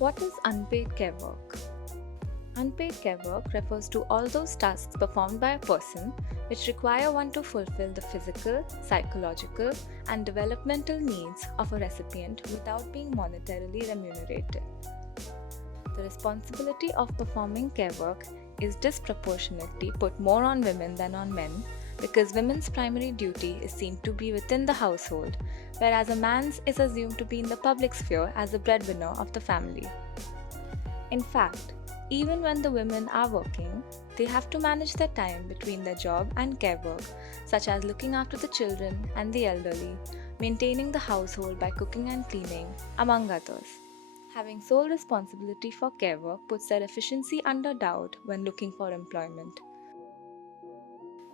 What is unpaid care work? Unpaid care work refers to all those tasks performed by a person which require one to fulfill the physical, psychological, and developmental needs of a recipient without being monetarily remunerated. The responsibility of performing care work is disproportionately put more on women than on men because women's primary duty is seen to be within the household, whereas a man's is assumed to be in the public sphere as the breadwinner of the family. In fact, even when the women are working, they have to manage their time between their job and care work, such as looking after the children and the elderly, maintaining the household by cooking and cleaning, among others. Having sole responsibility for care work puts their efficiency under doubt when looking for employment.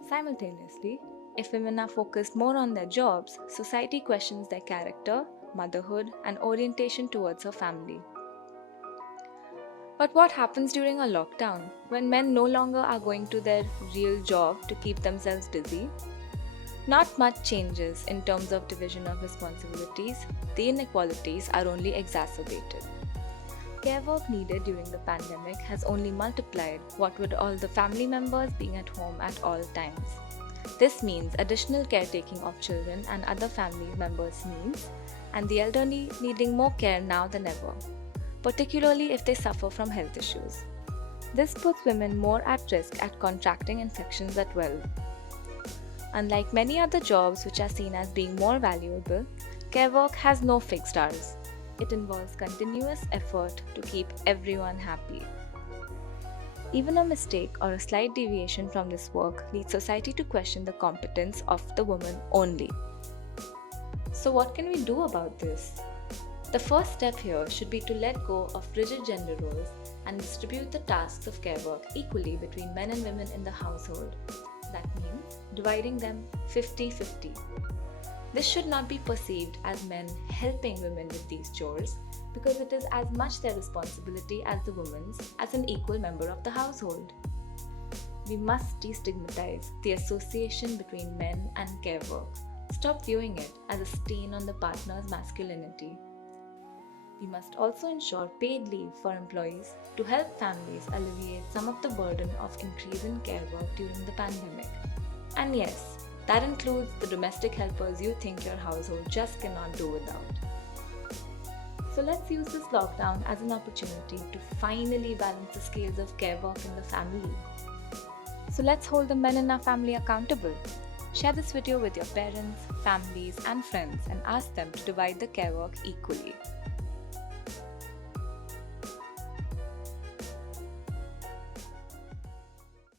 Simultaneously, if women are focused more on their jobs, society questions their character, motherhood, and orientation towards her family. But what happens during a lockdown, when men no longer are going to their real job to keep themselves busy? Not much changes in terms of division of responsibilities. The inequalities are only exacerbated. Care work needed during the pandemic has only multiplied what with all the family members being at home at all times. This means additional caretaking of children and other family members' needs, and the elderly needing more care now than ever, particularly if they suffer from health issues. This puts women more at risk at contracting infections at will. Unlike many other jobs which are seen as being more valuable, care work has no fixed hours. It involves continuous effort to keep everyone happy. Even a mistake or a slight deviation from this work leads society to question the competence of the woman only. So what can we do about this? The first step here should be to let go of rigid gender roles and distribute the tasks of care work equally between men and women in the household. That means dividing them 50-50. This should not be perceived as men helping women with these chores because it is as much their responsibility as the woman's as an equal member of the household. We must destigmatize the association between men and care work. Stop viewing it as a stain on the partner's masculinity. We must also ensure paid leave for employees to help families alleviate some of the burden of increase in care work during the pandemic. And yes, that includes the domestic helpers you think your household just cannot do without. So let's use this lockdown as an opportunity to finally balance the scales of care work in the family. So let's hold the men in our family accountable. Share this video with your parents, families, and friends and ask them to divide the care work equally.